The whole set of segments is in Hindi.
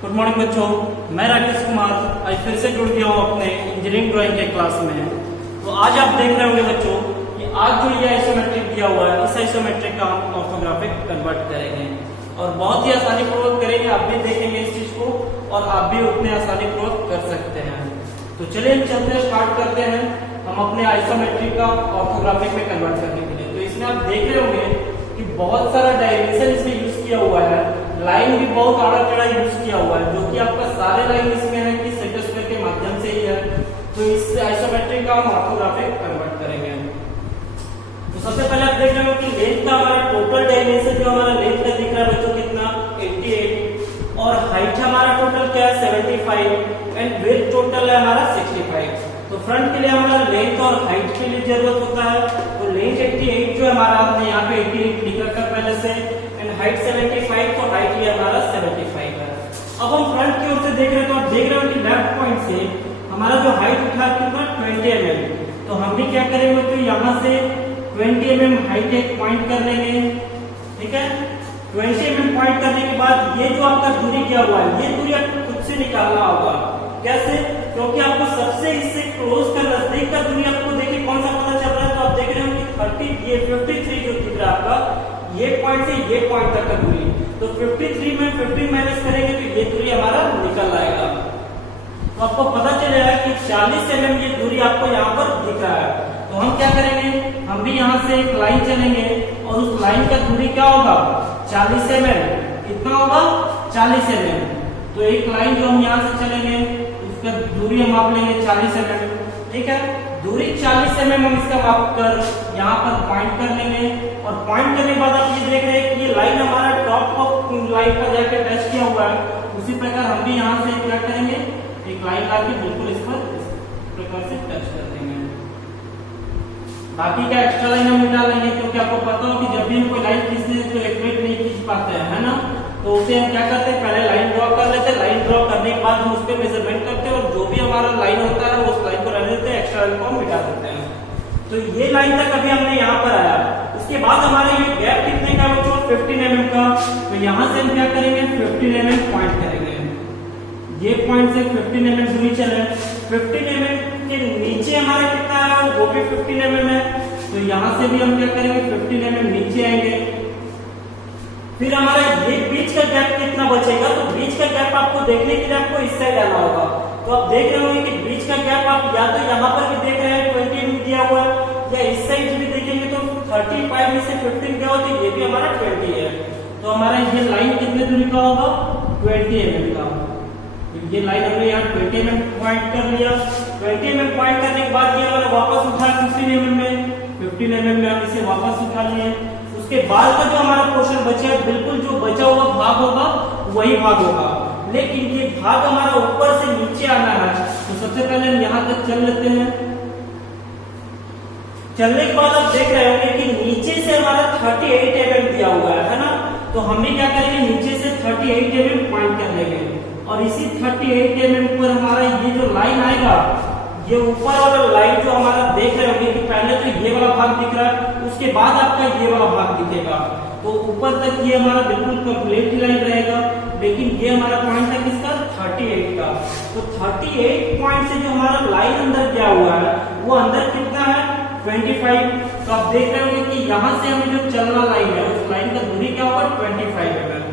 गुड मॉर्निंग बच्चों, मैं राकेश कुमार आज फिर से जुड़ गया हूँ अपने इंजीनियरिंग ड्राइंग के क्लास में। तो आज आप देख रहे होंगे बच्चों कि आज जो ये आइसोमेट्रिक दिया हुआ है, इस आइसोमेट्रिक का हम ऑर्थोग्राफिक कन्वर्ट करेंगे और बहुत ही आसानी पूर्वक करेंगे। आप भी देखेंगे इस चीज को और आप भी उतने आसानी पूर्वक कर सकते हैं। तो चलिए हम चलते हैं, स्टार्ट करते हैं हम अपने आइसोमेट्रिक का ऑर्थोग्राफिक में कन्वर्ट करने के लिए। तो इसमें आप देख रहे होंगे कि बहुत सारा डायमेंशन इसमें यूज किया हुआ है, लाइन भी बहुत आड़ा टेढ़ा यूज किया हुआ है, जो कि आपका सारे लाइन इसमें है कि सेट स्क्वायर के माध्यम से ही है। तो इस आइसोमेट्रिक का हम ऑर्थोग्राफिक कन्वर्ट करेंगे। तो सबसे पहले आप देख रहे हो कि लेंथ का हमारा टोटल डायमेंशन जो हमारा लेंथ का दिख रहा है बच्चों कितना 88 और हाइट हमारा टोटल क्या है 75 एंड विड्थ टोटल है हमारा 65। तो फ्रंट के लिए हमारा लेंथ और हाइट के लिए जरूरत होता है। तो लेंथ 88 जो हमारा हमने यहाँ पे 88 लिख रखा पहले से एंड हाइट 75, तो हाइट ये हमारा 75 है। अब हम फ्रंट की ओर से देख रहे हैं तो आप देख रहे हो कि लेफ्ट पॉइंट से हमारा जो हाइट उठा कितना 20 mm। तो हम भी क्या करेंगे तो यहाँ से 20 mm हाइट एक पॉइंट कर लेंगे, ठीक है। 20 mm पॉइंट करने के बाद ये जो आपका दूरी क्या हुआ है, ये दूरी आपको खुद से निकालना होगा। कैसे? क्योंकि आपको सबसे इससे क्लोज का नजदीक का दूरी आपको देखिए कौन सा पता चल रहा है। तो आप देख रहे हो कि 30 ये 53 जो दिख रहा है आपका, ये पॉइंट से ये पॉइंट तक का दूरी। तो 53 में 50 माइनस करेंगे तो ये दूरी हमारा निकल आएगा। तो आपको पता चलेगा कि 40 mm ये दूरी आपको यहाँ पर दिख रहा है। तो हम क्या करेंगे, हम भी यहाँ से एक लाइन चलेंगे और उस लाइन का दूरी क्या होगा 40 mm। कितना होगा 40 mm। तो एक लाइन जो हम यहाँ से चलेंगे उसका दूरी हम माप लेंगे 40 mm, ठीक है। दूरी 40 mm हम इसका माप कर यहाँ पर पॉइंट कर लेंगे और पॉइंट करने के बाद आप ये देख रहे हैं कि ये लाइन हमारा टॉप ऑफ लाइन पर जाकर टच किया हुआ है। उसी प्रकार हम भी यहाँ से क्या करेंगे, एक लाइन लाके बिल्कुल इस पर इस प्रकार से टच कर देंगे। बाकी का एक्स्ट्रा लाइन हम मिटा लेंगे, क्योंकि आपको पता हो कि जब भी हम कोई लाइन खींचते हैं तो एक्यूरेट नहीं खींच पाते हैं, है ना। तो उसे हम क्या करते हैं, पहले लाइन ड्रॉ कर लेते हैं। लाइन ड्रॉ करने के बाद हम उस पर मेजरमेंट करते हैं और जो भी हमारा लाइन होता है उस लाइन को रहने देते हैं, एक्स्ट्रा लाइन को हम मिटा देते हैं। तो ये लाइन तक अभी हमने यहाँ पर आया। उसके बाद हमारा ये गैप कितने का बच्चों 15 mm का। तो यहाँ से हम क्या करेंगे 15 mm पॉइंट करेंगे। ये पॉइंट से 15 mm दूरी चले, 15 mm के नीचे हमारा कितना है वो भी 15 mm है। तो यहाँ से भी हम क्या करेंगे 15 mm नीचे आएंगे। फिर हमारा ये बीच का गैप कितना बचेगा, तो बीच का गैप आपको देखने के लिए आपको इस साइड आना होगा। तो आप देख रहे होंगे कि बीच का गैप आप या तो यहाँ पर भी देख रहे हैं 20 mm दिया हुआ है, या इस साइड भी देखेंगे तो 35 में से 15 क्या होता है, ये भी हमारा 20 है। तो हमारा ये लाइन कितने दूरी का होगा 20 mm का। ये लाइन हमने यहाँ 20 mm पॉइंट कर लिया। 20 mm पॉइंट करने के बाद ये हमारा वापस उठा 15 mm में, 15 mm में हम इसे वापस उठा लिए। उसके बाद का जो हमारा पोर्शन बचा है, बिल्कुल जो बचा हुआ भाग होगा वही भाग होगा, लेकिन ये भाग हमारा ऊपर से नीचे आना है। तो सबसे पहले हम यहाँ तक चल लेते हैं। चलने के बाद आप देख रहे होंगे कि नीचे से हमारा 38 mm दिया हुआ है ना। तो हम भी क्या करेंगे, नीचे से 38 mm पॉइंट कर लेंगे और इसी 38 mm पर हमारा ये जो लाइन आएगा, ये ऊपर वाला लाइन जो हमारा देख रहे होंगे कि पहले तो ये वाला भाग दिख रहा है, उसके बाद आपका ये वाला भाग दिखेगा। तो ऊपर तक ये हमारा बिल्कुल कंप्लीट लाइन रहेगा, लेकिन ये हमारा पॉइंट है किसका 38 का। तो 38 पॉइंट से जो हमारा लाइन अंदर गया हुआ है वो अंदर कितना है 25। तो आप देख रहे होंगे कि यहाँ से हमें जो चलना लाइन है उस लाइन का दूरी क्या होगा 25 mm।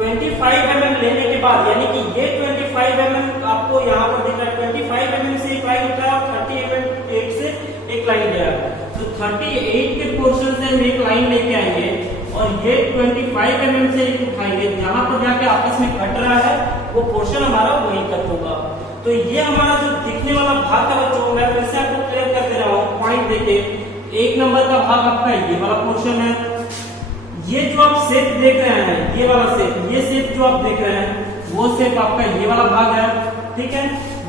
25 mm लेने के बाद यानी कि ये 25 mm आपको यहाँ पर दिख रहा है, 25 mm से एक लाइन उठा, 30 mm से एक लाइन गया। तो 38 के पोर्शन से हम एक लाइन लेके आएंगे और ये 25 mm से एक उठाएंगे, जहां पर जाके आपस में कट रहा है वो पोर्शन हमारा वही कट होगा। तो ये हमारा जो दिखने वाला भाग का बच्चों है, वैसे आपको क्लियर कर दे रहा हूँ पॉइंट देके। 1 नंबर का भाग आपका ये वाला पोर्शन है। ये जो आप शेप देख रहे हैं, ये वाला शेप, ये शेप जो आप देख रहे हैं वो शेप आपका ये वाला भाग है, ठीक है।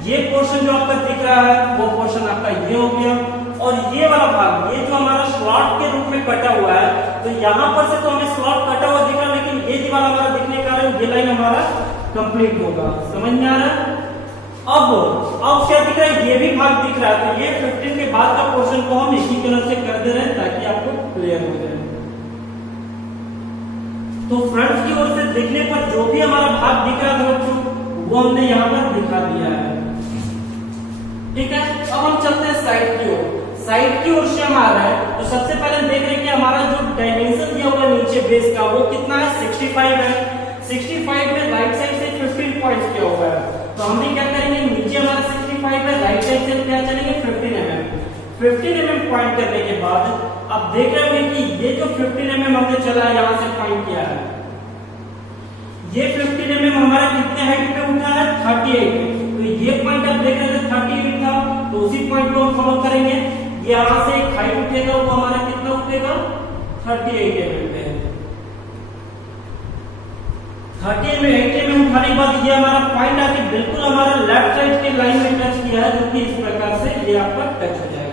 ये पोर्शन जो आपका दिख रहा है वो पोर्शन आपका ये हो गया। और ये वाला भाग, ये जो हमारा स्लॉट के रूप में कटा हुआ है, तो यहाँ पर से तो हमें स्लॉट कटा हुआ दिख रहा है, लेकिन ये दीवार हमारा दिखने के कारण ये लाइन हमारा कंप्लीट होगा। समझ में आ रहा है? अब क्या दिख रहा है, ये भी भाग दिख रहा है। तो ये 15 के बाद का पोर्शन को हम इसी कलर से कर दे रहे हैं ताकि आपको क्लियर हो जाए। तो फ्रंट की ओर से देखने पर जो भी हमारा भाग दिख रहा वो हमने यहाँ पर दिखा दिया है। ठीक है, अब हम चलते हैं साइड की ओर। साइड की ओर से हम आ रहे हैं तो सबसे पहले हम देख रहे हैं कि हमारा जो डायमेंशन दिया हुआ है नीचे बेस का वो कितना है, 65 है। 65 में राइट साइड से 15 पॉइंट किया हुआ है, तो हम भी क्या करेंगे, नीचे हमारा 65 है, राइट साइड से क्या चलेंगे 15 mm। 15 mm पॉइंट करने के बाद अब देख रहे होंगे कि ये जो 15 mm हमने चला यहाँ से पॉइंट किया है, ये 15 mm हमारा कितने हाइट पे उठा है, 38। तो ये पॉइंट आप देख रहे थे 38 था, तो उसी पॉइंट को हम फॉलो करेंगे। यहाँ से एक हाइट उठेगा, वो हमारा कितना उठेगा, 38 mm पे। 38 mm उठाने के बाद ये हमारा पॉइंट आके बिल्कुल हमारा लेफ्ट साइड के लाइन में टच किया है, जो कि इस प्रकार से ये आपका टच हो जाएगा।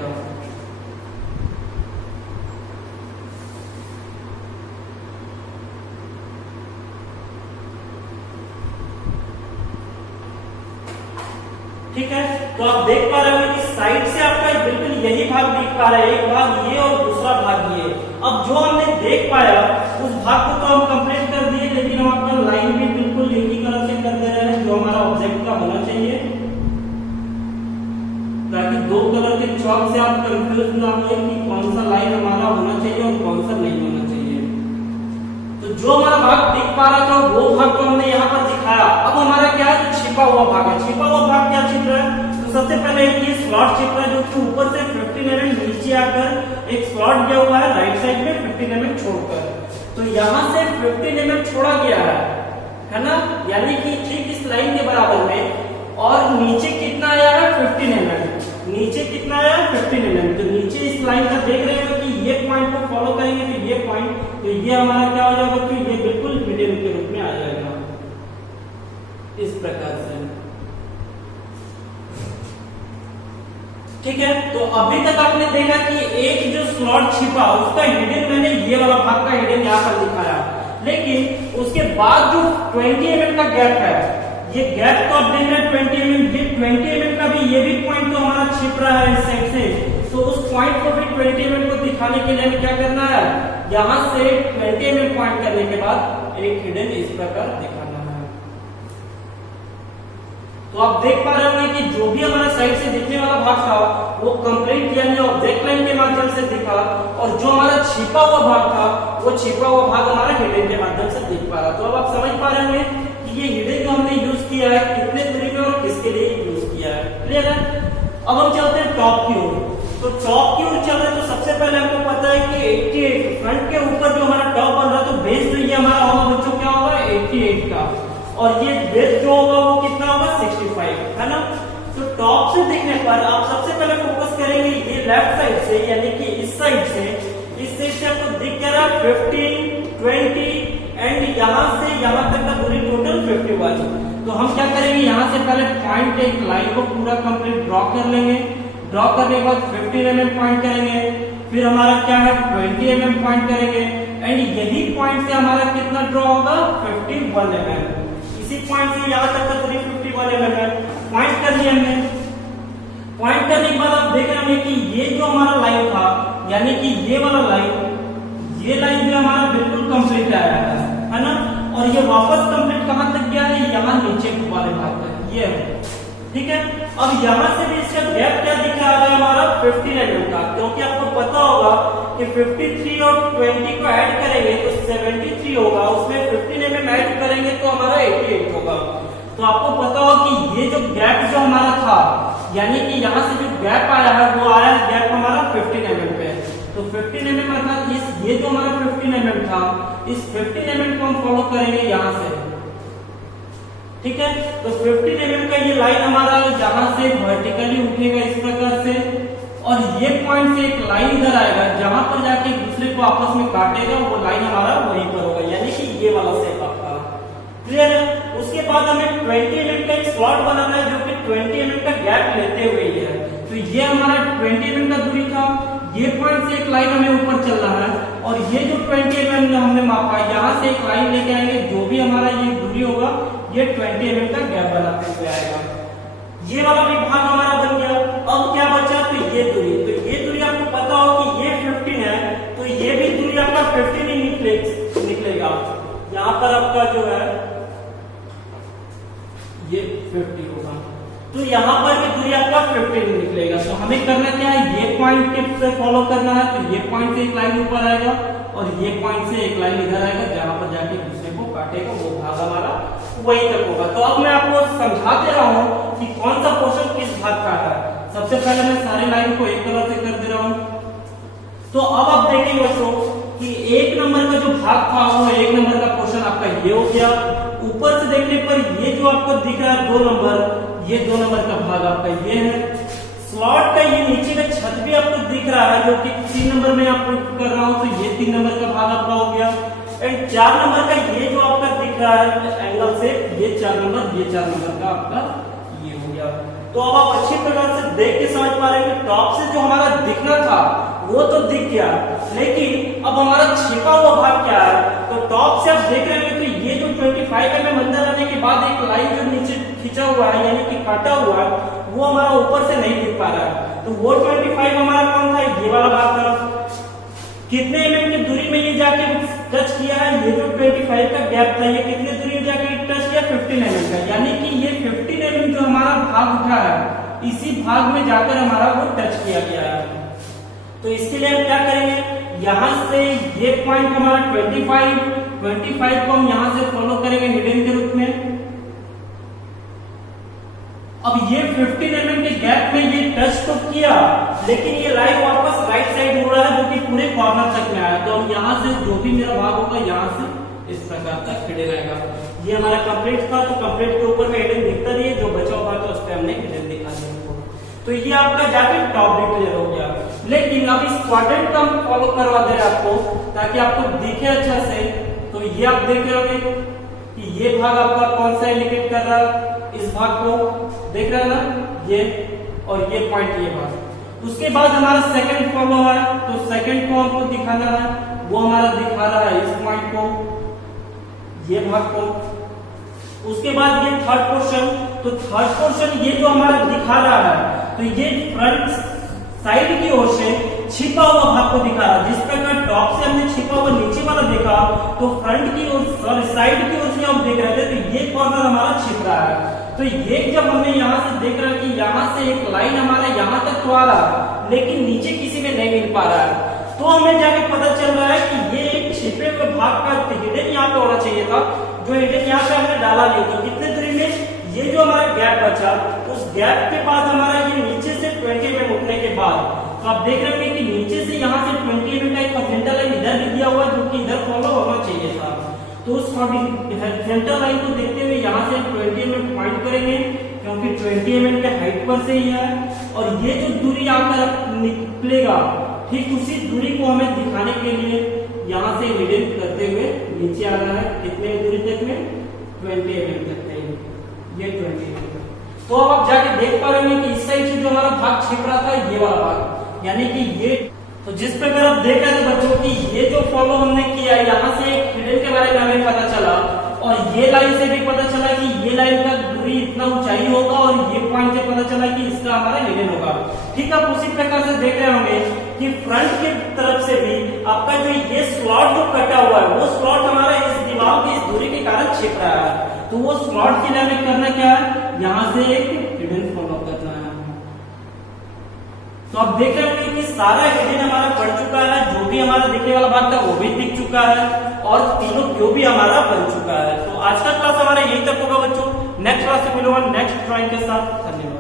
ठीक है, तो आप देख पा रहे हो कि साइड से आपका बिल्कुल यही भाग दिख पा रहा है, एक भाग ये और दूसरा भाग ये। अब जो हमने देख पाया उस भाग को तो हम कंप्लीट कर दिए, लेकिन हम आपका लाइन भी बिल्कुल एक ही कलर से कर दे रहे हैं जो हमारा ऑब्जेक्ट का होना चाहिए, ताकि दो कलर के चौक से आप कंफ्यूज ना हो कि कौन सा लाइन हमारा होना चाहिए और कौन सा नहीं होना चाहिए। तो जो हमारा भाग दिख पा रहा था वो भाग को हमने यहाँ पर दिखाया। अब हमारा क्या है, छिपा हुआ भाग है। छिपा हुआ भाग क्या छिप रहा है, तो सबसे पहले ये स्लॉट छिप रहा है, जो कि ऊपर से 15 mm नीचे आकर एक स्लॉट दिया हुआ है राइट साइड में 15 mm छोड़कर। तो यहाँ से 15 mm छोड़ा गया है ना, यानी कि ठीक इस लाइन के बराबर में। और नीचे कितना आया है, 15 mm। नीचे कितना आया, 15 mm। तो नीचे इस लाइन का देख रहे हो कि ये पॉइंट को फॉलो करेंगे तो ये पॉइंट, तो ये हमारा क्या हो जाएगा, कि ये बिल्कुल मीडियम के रूप में आ जाएगा इस प्रकार से। ठीक है, तो अभी तक आपने देखा कि एक जो स्लॉट छिपा उसका हिडन मैंने ये वाला भाग का हिडन यहाँ पर दिखाया, लेकिन उसके बाद जो 20 mm का गैप है, ये गैप तो आप देख रहे हैं 20 mm, ये 20 mm का भी ये भी पॉइंट तो हमारा छिप रहा है इस साइड से। तो उस पॉइंट को भी 20 mm को दिखाने के लिए हमें क्या करना है, यहाँ से 20 mm पॉइंट करने के बाद एक हिडन इस प्रकार दिखाना है। तो आप देख पा रहे होंगे कि जो भी हमारा साइड से दिखने वाला भाग था वो कंप्लीट यानी ऑब्जेक्ट लाइन के माध्यम से दिखा, और जो हमारा छिपा हुआ भाग था वो छिपा हुआ भाग हमारा हिडन के माध्यम से दिख पा रहा। तो अब आप समझ पा रहे होंगे कि ये हिडन जो हमने यूज किया है कितने दूरी में और किसके लिए यूज किया है। क्लियर है, अब हम चलते हैं टॉप की ओर। तो टॉप की ओर चल रहे तो सबसे पहले हमको पता है कि 88 फ्रंट के ऊपर जो हमारा टॉप बन रहा है, तो बेस जो ये हमारा होगा बच्चों क्या होगा, 88 का, और ये बेस जो होगा वो कितना होगा, 65, है ना। तो टॉप से देखने पर आप सबसे पहले फोकस करेंगे ये लेफ्ट साइड से, यानी कि इस साइड से आपको दिख क्या रहा है 15, 20 एंड यहाँ से यहाँ तक का दूरी टोटल 51। तो हम क्या करेंगे, यहाँ से पहले पॉइंट एक लाइन को पूरा कंप्लीट ड्रॉ कर लेंगे। ड्रॉ करने के बाद 15 mm पॉइंट करेंगे, फिर हमारा क्या है 20 mm पॉइंट करेंगे, एंड यही पॉइंट से हमारा कितना ड्रॉ होगा, 51 mm। इसी पॉइंट से यहाँ तक का दूरी 51 mm है। पॉइंट कर लिया हमने। पॉइंट करने के बाद आप देख रहे हैं कि ये जो हमारा लाइन था, यानी कि ये वाला लाइन, ये लाइन भी हमारा बिल्कुल कंप्लीट आया है ना, और ये वापस कंप्लीट कहां तक गया है, यहाँ नीचे वाले भाग तक, ये है। ठीक है, अब यहाँ से भी इसका गैप क्या दिख रहा है हमारा 15 mm का, क्योंकि आपको पता होगा कि 53 और 20 को ऐड करेंगे तो 73 होगा, उसमें 15 mm ऐड करेंगे तो हमारा 88 होगा। तो आपको पता होगा कि ये जो गैप जो हमारा था, यानी कि यहाँ से जो गैप आया है वो आया है गैप हमारा 15 mm पे। तो 15 mm अर्थात ये जो हमारा 15 mm था, इस 15 mm को हम फॉलो करेंगे यहाँ से। ठीक है, तो 15 mm का ये लाइन हमारा जहां से वर्टिकली उठेगा इस प्रकार से, और ये पॉइंट से एक लाइन इधर आएगा जहां पर जाके दूसरे को आपस में काटेगा, वो लाइन हमारा वहीं पर होगा, यानी कि ये वाला शेप आपका। क्लियर है, उसके बाद हमें 20 mm का एक स्लॉट बनाना है जो कि 20 mm का गैप लेते हुए ही है। तो ये हमारा 20 mm का दूरी था, ये पॉइंट से एक लाइन हमें ऊपर चल रहा है, और ये जो 20 mm हमने मापा, यहाँ से एक लाइन लेके आएंगे, जो भी हमारा ये दूरी होगा ये 20 mm का गैप बनाते हुए आएगा। ये वाला भी भाग हमारा बन गया। अब क्या बचा, तो ये दूरी आपको पता हो कि ये 15 है, तो ये भी दूरी आपका 15 ही निकलेगा। यहाँ पर आपका जो है ये 50 होगा। तो यहाँ पर भी दूरी आपका 15 निकलेगा। तो हमें करना क्या है, ये पॉइंट के से फॉलो करना है। तो ये पॉइंट से एक लाइन ऊपर आएगा और ये पॉइंट से एक लाइन इधर आएगा, जहां पर जाके दूसरे को काटेगा, वो भाग हमारा वहीं तक होगा। तो अब मैं आपको समझा दे रहा हूँ कि कौन सा पोर्शन किस भाग का है। सबसे पहले मैं सारे लाइन को एक कलर से कर दे रहा हूँ। तो अब आप देखेंगे बच्चों कि 1 नंबर का जो भाग था वो 1 नंबर का पोर्शन आपका ये हो गया। ऊपर से देखने पर ये जो आपको दिख रहा है 2 नंबर, ये 2 नंबर का भाग आपका ये है। स्लॉट का ये नीचे का छत भी आपको दिख रहा है, जो कि 3 नंबर में आपको कर रहा हूं, तो ये 3 नंबर का भाग आपका हो गया। एंड 4 नंबर का ये जो आपका दिख रहा है एंगल से, ये 4 नंबर का आपका ये हो गया। तो अब आप अच्छी प्रकार से देख के समझ पा रहे हैं कि टॉप से जो हमारा दिखना था वो तो दिख गया, लेकिन अब हमारा छिपा हुआ भाग क्या है। तो टॉप से आप देख रहे हैं तो ये जो 25 mm अंदर आने के बाद एक लाइन जो नीचे खींचा हुआ है यानी कि काटा हुआ है, वो हमारा ऊपर से नहीं दिख पा रहा है। तो वो 25 हमारा कौन था, ये वाला भाग था। कितने mm की दूरी में ये जाके टच किया है, ये जो 25 का गैप था, ये कितने दूरी में जाके टच किया, 15 mm का। यानी कि ये 15 mm जो हमारा भाग उठा है, इसी भाग में जाकर हमारा वो टच किया गया है। तो इसके लिए हम क्या करेंगे, यहां से ये पॉइंट हमारा 25 को हम यहां से फॉलो करेंगे हिडन के रूप में। अब ये 15 mm के गैप में ये टच तो किया, लेकिन ये लाइन वापस राइट साइड मुड़ रहा है, जो कि पूरे कॉर्नर तक में आया। तो हम यहां से जो भी मेरा भाग होगा यहां से इस प्रकार तक खड़े रहेगा। ये हमारा कंप्लीट था, तो कंप्लीट के ऊपर में हिडन दिखता नहीं है, जो बचा हुआ था उस पर हमने हिडन दिखा दिया। तो ये आपका जाके टॉप भी क्लियर हो गया। लेकिन अब इस क्वाड्रेंट का हम फॉलो करवा दे रहे हैं आपको, ताकि आपको दिखे अच्छा से। तो ये आप देख रहे होंगे कि ये भाग आपका कौन सा इंडिकेट कर रहा है, इस भाग को देख रहे हैं ना, ये और ये पॉइंट, ये भाग। उसके बाद हमारा सेकंड फॉलो है, तो सेकंड को हमको दिखाना है, वो हमारा दिखा रहा है इस पॉइंट को, ये भाग को। उसके बाद ये थर्ड पोर्शन, तो थर्ड पोर्शन ये जो हमारा दिखा रहा है, तो ये फ्रंट साइड की ओर से छिपा हुआ भाग को दिखा रहा है। जिस प्रकार टॉप से हमने छिपा हुआ नीचे वाला देखा, तो फ्रंट की ओर सॉरी साइड की ओर से हम देख रहे थे, तो ये कॉर्नर हमारा छिप रहा है। तो ये जब हमने यहाँ से देख रहा है कि यहाँ से एक लाइन हमारा यहाँ तक तो आ रहा, लेकिन नीचे किसी में नहीं मिल पा रहा है, तो हमें जाके पता चल रहा है कि ये एक छिपे हुए भाग का हिडन यहाँ पे होना चाहिए था, जो हिडन यहाँ पे हमने डाला नहीं। तो कितने दूरी में, ये जो हमारा गैप बचा, उस गैप के बाद हमारा ये नीचे से 20 mm उठने के बाद, तो आप देख रहे हैं कि नीचे से यहाँ से 20 mm का एक सेंटर लाइन इधर भी दिया हुआ है, जो कि इधर फॉलो होना चाहिए था। तो उस सेंटर लाइन को देखते हुए यहाँ से 20 mm पॉइंट करेंगे, क्योंकि 20 mm के हाइट पर से ही है। और ये जो दूरी आकर निकलेगा, ठीक उसी दूरी को हमें दिखाने के लिए यहाँ से हिडन करते हुए नीचे आ रहा है। कितने दूरी तक में, 20 mm तक है, ये 20 mm। तो अब आप जाके देख पा रहे हैं कि इस साइड से जो हमारा भाग छिप रहा था, ये वाला भाग, यानी कि ये। तो जिस प्रकार आप देख रहे थे बच्चों की ये जो फॉलो हमने किया, यहाँ से एक हिडन के बारे में हमें पता चला, और ये लाइन से भी पता चला कि ये लाइन का दूरी इतना ऊंचाई होगा, और ये पॉइंट से पता चला कि इसका हमारा हिडन होगा। ठीक है, उसी प्रकार से देख रहे होंगे कि फ्रंट की तरफ से भी आपका जो ये स्लॉट जो कटा हुआ है, वो स्लॉट हमारा इस दीवार की इस दूरी के कारण छिप रहा है। तो वो स्लॉट के लिए हमें करना क्या है, यहाँ से एक हिडन फॉलो करना है। तो आप देख रहे होंगे कि सारा हिडन हमारा पड़ चुका है, जो भी हमारा दिखने वाला भाग था वो भी दिख चुका है, और तीनों क्यों भी हमारा बन चुका है। तो आज का क्लास हमारा यही तक होगा बच्चों। नेक्स्ट क्लास से मिलूंगा नेक्स्ट ड्राइंग के साथ। धन्यवाद।